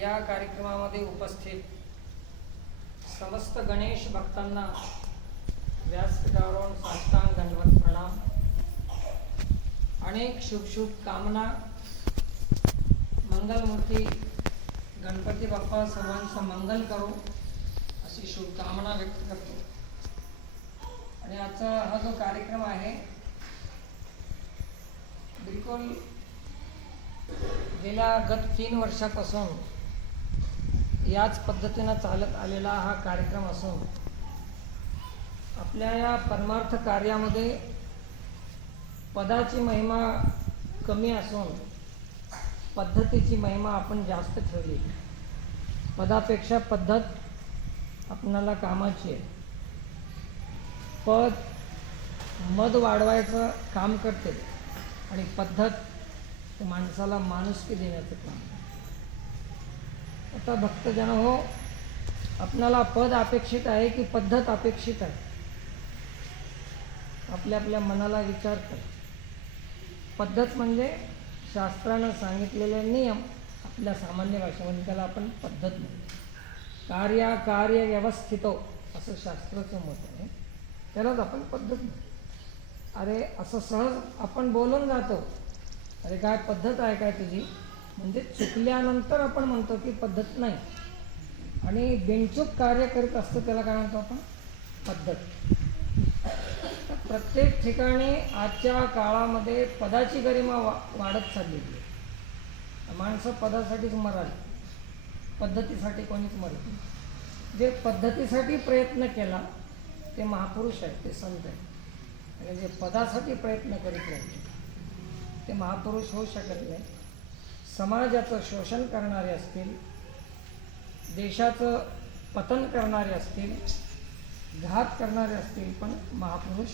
या कार्यक्रमामध्ये उपस्थित समस्त गणेश भक्तांना व्यासपीठावरून साष्टांग दंडवत प्रणाम. अनेक शुभ शुभ कामना. मंगलमूर्ती गणपती बाप्पा सर्वांचं मंगल करो अशी शुभकामना व्यक्त करतो. आणि आजचा हा जो कार्यक्रम आहे बिलकुल गेल्या गत तीन वर्षापासून याच पद्धतीनं चालत आलेला हा कार्यक्रम असून आपल्या या परमार्थ कार्यामध्ये पदाची महिमा कमी असून पद्धतीची महिमा आपण जास्त ठेवली. पदापेक्षा पद्धत आपणाला कामाची आहे. पद मद वाढवायचं काम करते आणि पद्धत माणसाला माणुसकी देण्याचं काम. आता भक्तजन हो आपणाला पद अपेक्षित आहे की पद्धत अपेक्षित आहे? आपल्या आपल्या मनाला विचार कर. पद्धत म्हणजे शास्त्रानं सांगितलेले नियम आपल्या सामान्य भाषेमध्ये त्याला आपण पद्धत म्हणतो. कार्य कार्य व्यवस्थितो असं शास्त्राचं मत आहे. त्यालाच आपण पद्धत म्हणतो. अरे असं सहज आपण बोलून जातो. अरे काय पद्धत आहे काय तुझी? म्हणजे चुकल्यानंतर आपण म्हणतो की पद्धत नाही. आणि बिनचूक कार्य करीत असतं त्याला काय म्हणतो आपण? पद्धत. तर प्रत्येक ठिकाणी आजच्या काळामध्ये पदाची गरिमा वा वाढत चाललेली आहे. माणसं पदासाठीच मराली पद्धतीसाठी कोणीच मरत नाही जे पद्धतीसाठी प्रयत्न केला ते महापुरुष आहेत ते संत आहेत. आणि जे पदासाठी प्रयत्न करीत राहिले ते महापुरुष होऊ शकत नाही. समाजाचं शोषण करणारे असतील देशाचं पतन करणारे असतील घात करणारे असतील पण महापुरुष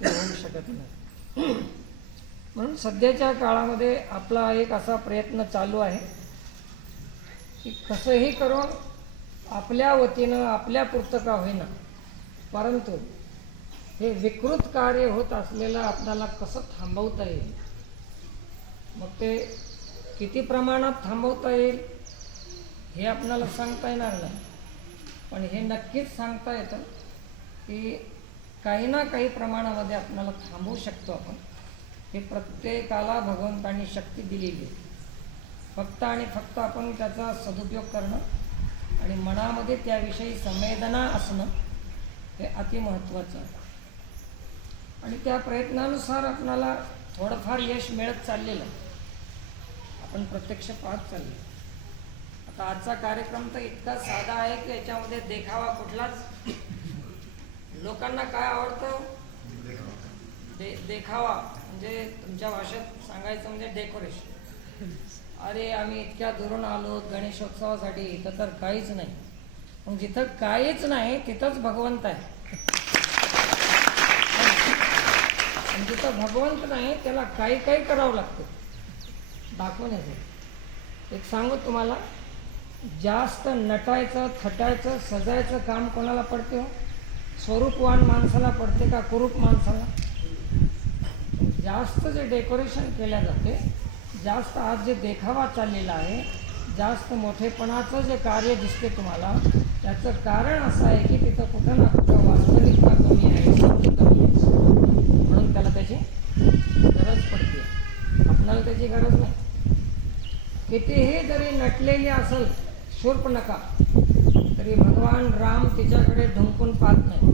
ते होऊ शकत नाही. म्हणून सध्याच्या काळामध्ये आपला एक असा प्रयत्न चालू आहे की कसंही करून आपल्या वतीनं आपल्या पुरतं होईना परंतु हे विकृत कार्य होत असलेलं आपल्याला कसं थांबवता येईल? मग ते किती प्रमाणात थांबवता येईल हे आपल्याला सांगता येणार नाही. पण हे नक्कीच सांगता येतं की काही ना काही प्रमाणामध्ये आपल्याला थांबवू शकतो आपण. हे प्रत्येकाला भगवंतांनी शक्ती दिलेली आहे. फक्त आणि फक्त आपण त्याचा सदुपयोग करणं आणि मनामध्ये त्याविषयी संवेदना असणं हे अतिमहत्त्वाचं आहे. आणि त्या प्रयत्नानुसार आपणाला थोडंफार यश मिळत चाललेलं आहे. आपण प्रत्यक्ष पाहत चाललो आता आजचा कार्यक्रम तर इतका साधा आहे की याच्यामध्ये देखावा कुठलाच लोकांना काय आवडतं? दे देखावा. म्हणजे तुमच्या भाषेत सांगायचं म्हणजे डेकोरेशन अरे आम्ही इतक्या दुरून आलो गणेशोत्सवासाठी इथं तर काहीच नाही. मग जिथं काहीच नाही तिथंच भगवंत आहे. जिथं भगवंत नाही त्याला काही काही करावं लागतं. दाखवण्याचं. एक सांगू तुम्हाला जास्त नटायचं थटायचं सजायचं काम कोणाला पडते हो? स्वरूपवान माणसाला पडते का कुरूप माणसाला? जास्त जे डेकोरेशन केल्या जाते जास्त आज जे देखावा चाललेला आहे जास्त मोठेपणाचं जे कार्य दिसते तुम्हाला त्याचं कारण असं आहे की तिथं कुठं ना कुठं वास्तविकता कमी आहे कमी आहे. म्हणून त्याला त्याची गरज पडते. आपल्याला त्याची गरज कितीही जरी नटलेली असेल शूर्प नका. तरी भगवान राम तिच्याकडे धुंकून पाहत नाही.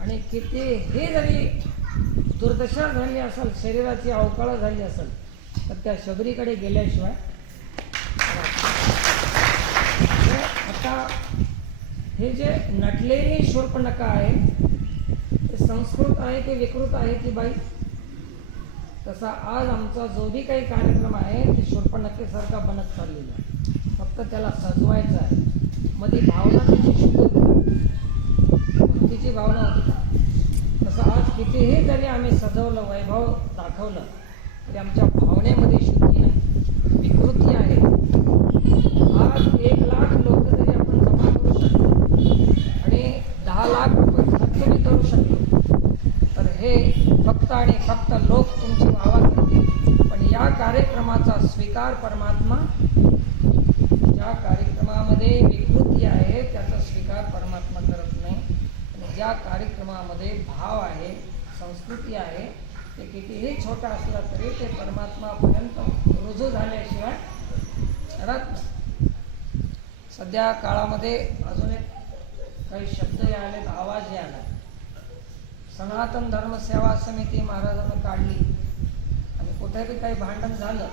आणि कितीही जरी दुर्दशा झाली असेल शरीराची अवकाळ झाली असेल तर त्या शबरीकडे गेल्याशिवाय आता हे जे नटलेली शूर्पणखा आहे ते संस्कृत आहे की विकृत आहे की बाई? तसा आज आमचा जो बी काही कार्यक्रम आहे ते शूर्पणखेसारखा बनत चाललेला आहे. फक्त त्याला सजवायचं आहे. मध्ये भावना त्याची शुद्ध भक्तीची भावना होती. तसं आज कितीही जरी आम्ही सजवलं वैभव दाखवलं तरी आमच्या भावनेमध्ये शुद्धी नाही. विकृती आहे. आज एक लाख लोक जरी आपण जमा करू शकतो. आणि दहा लाख रुपये खर्च करू शकतो. तर हे फक्त आणि फक्त लोक तुमची वावा करतील पण या कार्यक्रमाचा स्वीकार परमात्मा ज्या कार्यक्रमामध्ये विकृती आहे त्याचा स्वीकार परमात्मा करत नाही. आणि ज्या कार्यक्रमामध्ये भाव आहे संस्कृती आहे ते कितीही छोटा असला तरी ते परमात्मापर्यंत रुजू झाल्याशिवाय राहत नाही. सध्या काळामध्ये अजून एक काही शब्द आले आवाज आला सनातन धर्म सेवा समिती महाराजांना काढली. कुठे कुठेतरी काही भांडण झालं?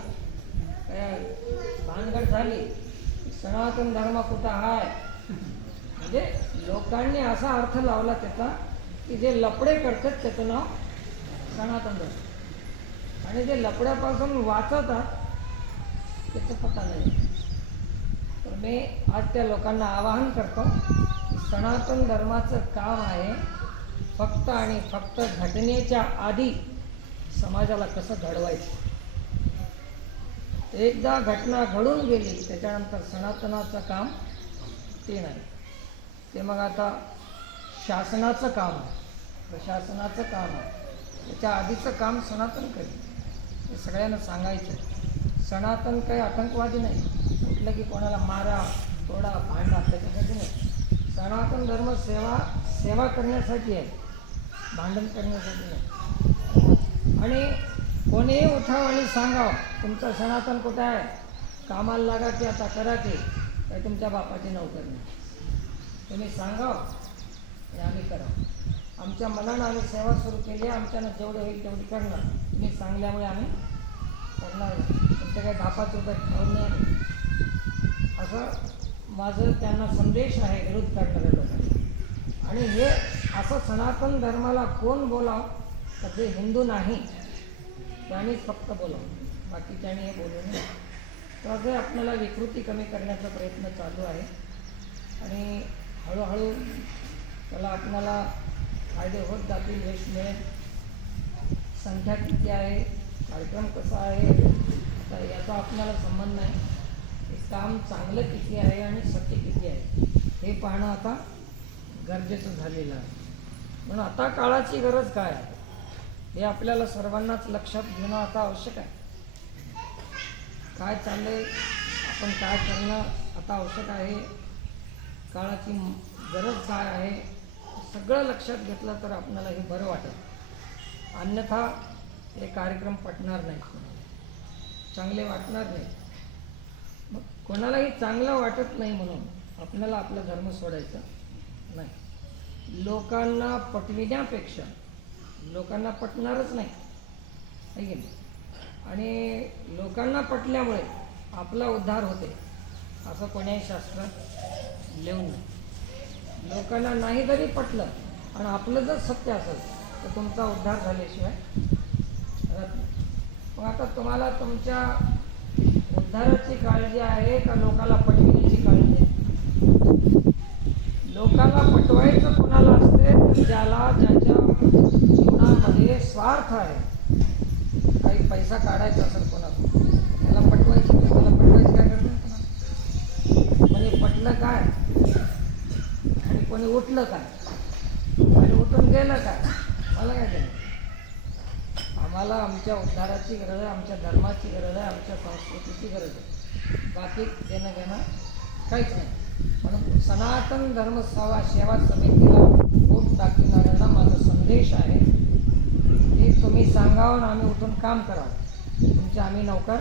काय भानगड झाली? सनातन धर्म कुठं आहे म्हणजे लोकांनी असा अर्थ लावला त्याचा की जे लपडे करतात त्याचं नाव सनातन धर्म. आणि जे लपड्यापासून वाचवतात त्याचं पत्ता नाही. तर मी आज त्या लोकांना आवाहन करतो की सनातन धर्माचं काम आहे फक्त आणि फक्त घटनेच्या आधी समाजाला कसं घडवायचं? एकदा घटना घडून गेली त्याच्यानंतर सनातनाचं काम ते नाही. ते मग आता शासनाचं काम आहे. प्रशासनाचं काम आहे. त्याच्या आधीचं काम सनातन करेल हे सगळ्यांना सांगायचं सनातन काही आतंकवादी नाही. म्हटलं की कोणाला मारा तोडा भांडा त्याच्यासाठी नाही. सनातन धर्म सेवा सेवा करण्यासाठी आहे. भांडण करण्यासाठी नाही. आणि कोणीही उठाव आणि सांगावं तुमचं सनातन कुठं आहे? कामाला लागा की आता करा की काही तुमच्या बापाची नोकरी नाही. तुम्ही सांगावं आणि आम्ही करावं. आमच्या मनानं आम्ही सेवा सुरू केली आहे आमच्यानं जेवढं होईल तेवढी करणार. तुम्ही सांगल्यामुळे आम्ही करणार तुमच्या काही दहा रुपये ठेवून नाही असं माझं त्यांना संदेश आहे विरोध करणाऱ्या लोकांना. आणि हे असं सनातन धर्माला कोण बोलावं? सगळे जे हिंदू नाही. त्यांनीच फक्त बोलावं. बाकीच्यानी हे बोलू नये. तर आपल्याला विकृती कमी करण्याचा प्रयत्न चालू आहे. आणि हळूहळू त्याला आपल्याला फायदे होत जातील यश मिळेल. संख्या किती आहे? कार्यक्रम कसा आहे? आता याचा आपल्याला संबंध नाही. हे काम चांगलं किती आहे आणि सत्य किती आहे? हे पाहणं आता गरजेचं झालेलं आहे. म्हणून आता काळाची गरज काय आहे? हे आपल्याला सर्वांनाच लक्षात घेणं आता आवश्यक आहे. काय चाललंय? आपण काय करणं आता आवश्यक आहे. काळाची गरज काय आहे? सगळं लक्षात घेतलं तर आपल्याला हे बरं वाटेल. अन्यथा हे कार्यक्रम पटणार नाही. चांगले वाटणार नाही. मग कोणालाही चांगलं वाटत नाही म्हणून आपल्याला आपला धर्म सोडायचा नाही. लोकांना पटविण्यापेक्षा लोकांना पटणारच नाही. आहे की नाही? आणि लोकांना पटल्यामुळे आपला उद्धार होते असं कोण्याही शास्त्रात लिहून नाही. लोकांना नाही जरी पटलं आणि आपलं जर सत्य असेल तर तुमचा उद्धार झाल्याशिवाय राहत नाही. मग आता तुम्हाला तुमच्या उद्धाराची काळजी आहे का लोकाला पटविण्याची काळजी आहे? लोकांना पटवायचं कोणाला असते तर ज्याला ज्याच्या जीवनामध्ये स्वार्थ आहे काही पैसा काढायचा असेल कोणाला त्याला पटवायची का? त्याला पटवायची काय करणार कोणाला? म्हणजे पटलं काय आणि कोणी उठलं काय आणि उठून गेलं काय मला काय केलं आम्हाला आमच्या गरज आहे आमच्या धर्माची गरज आहे आमच्या संस्कृतीची गरज आहे. बाकी देणं घेणं काहीच नाही. म्हणून सनातन धर्म सेवा सेवा समितीला वोट टाकणाऱ्यांना माझा संदेश आहे की तुम्ही सांगावं आणि आम्ही उठून काम करावं. तुमचे आम्ही नौकर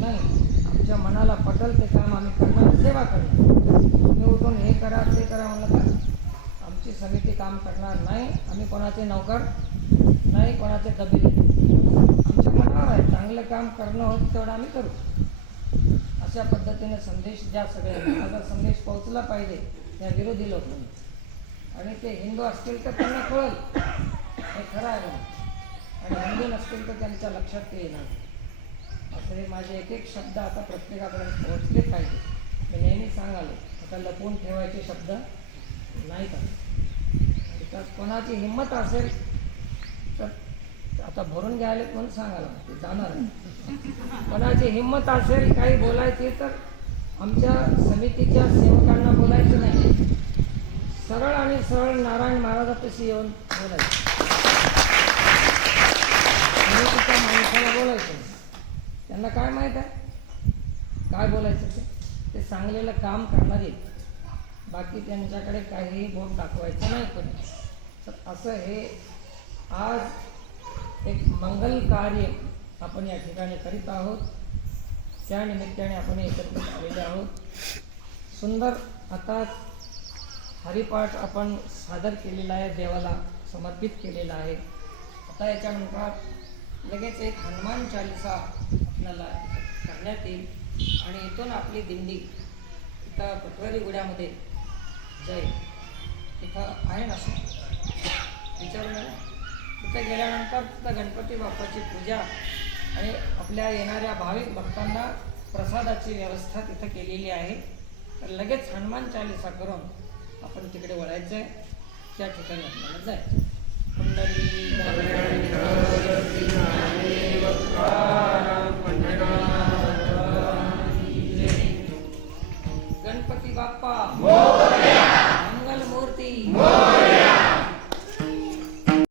नाही. आमच्या मनाला पटल ते काम आम्ही करणार सेवा करणार. तुम्ही उठून हे करा ते करा म्हणलं का? आमची समिती काम करणार नाही. आम्ही कोणाचे नौकर नाही कोणाचे डबे आमच्या मनावर आहे चांगलं काम करणं होत तेवढं आम्ही करू. अशा पद्धतीने संदेश द्या सगळ्यांना माझा संदेश पोहोचला पाहिजे त्या विरोधी लोकांनी. आणि ते हिंदू असतील तर त्यांना कळेल. हे खरं आहे. आणि हिंदू नसतील तर त्यांच्या लक्षात ते येणार असं हे माझे एक एक शब्द आता प्रत्येकापर्यंत पोहोचले पाहिजे. मी नेहमी सांगालो आता लपवून ठेवायचे शब्द नाही का त्यात कोणाची हिंमत असेल तर आता भरून घ्यायला कोण सांगायला ते जाणार कोणाची हिंमत असेल काही बोलायची तर आमच्या समितीच्या सेवकांना बोलायचं नाही. सरळ आणि सरळ नारायण महाराजापाशी येऊन बोलायचं. समितीच्या माणसाला बोलायचं नाही. त्यांना काय माहीत आहे? काय बोलायचं ते? ते सांगलेलं काम करणारे. बाकी त्यांच्याकडे काहीही बोट दाखवायचं नाही पण तर असं हे आज एक मंगल कार्य आपण या ठिकाणी करीत आहोत. त्या निमित्ताने आपण एकत्रित आलेले आहोत. सुंदर आता हरिपाठ आपण सादर केलेला आहे देवाला समर्पित केलेला आहे. आता याच्यानंतर लगेच एक हनुमान चालिसा आपल्याला करण्यात येईल. आणि इथून आपली दिंडी इथं पटवारी गुड्यामध्ये जाईल तिथं आहे ना? विचारून ना तिथं गेल्यानंतर तिथं गणपती बाप्पाची पूजा आणि आपल्या येणाऱ्या भाविक भक्तांना प्रसादाची व्यवस्था तिथं केलेली आहे. तर लगेच हनुमान चालिसा करून आपण तिकडे वळायचं आहे त्या ठिकाणी आपल्याला जायचं गणपती बाप्पा.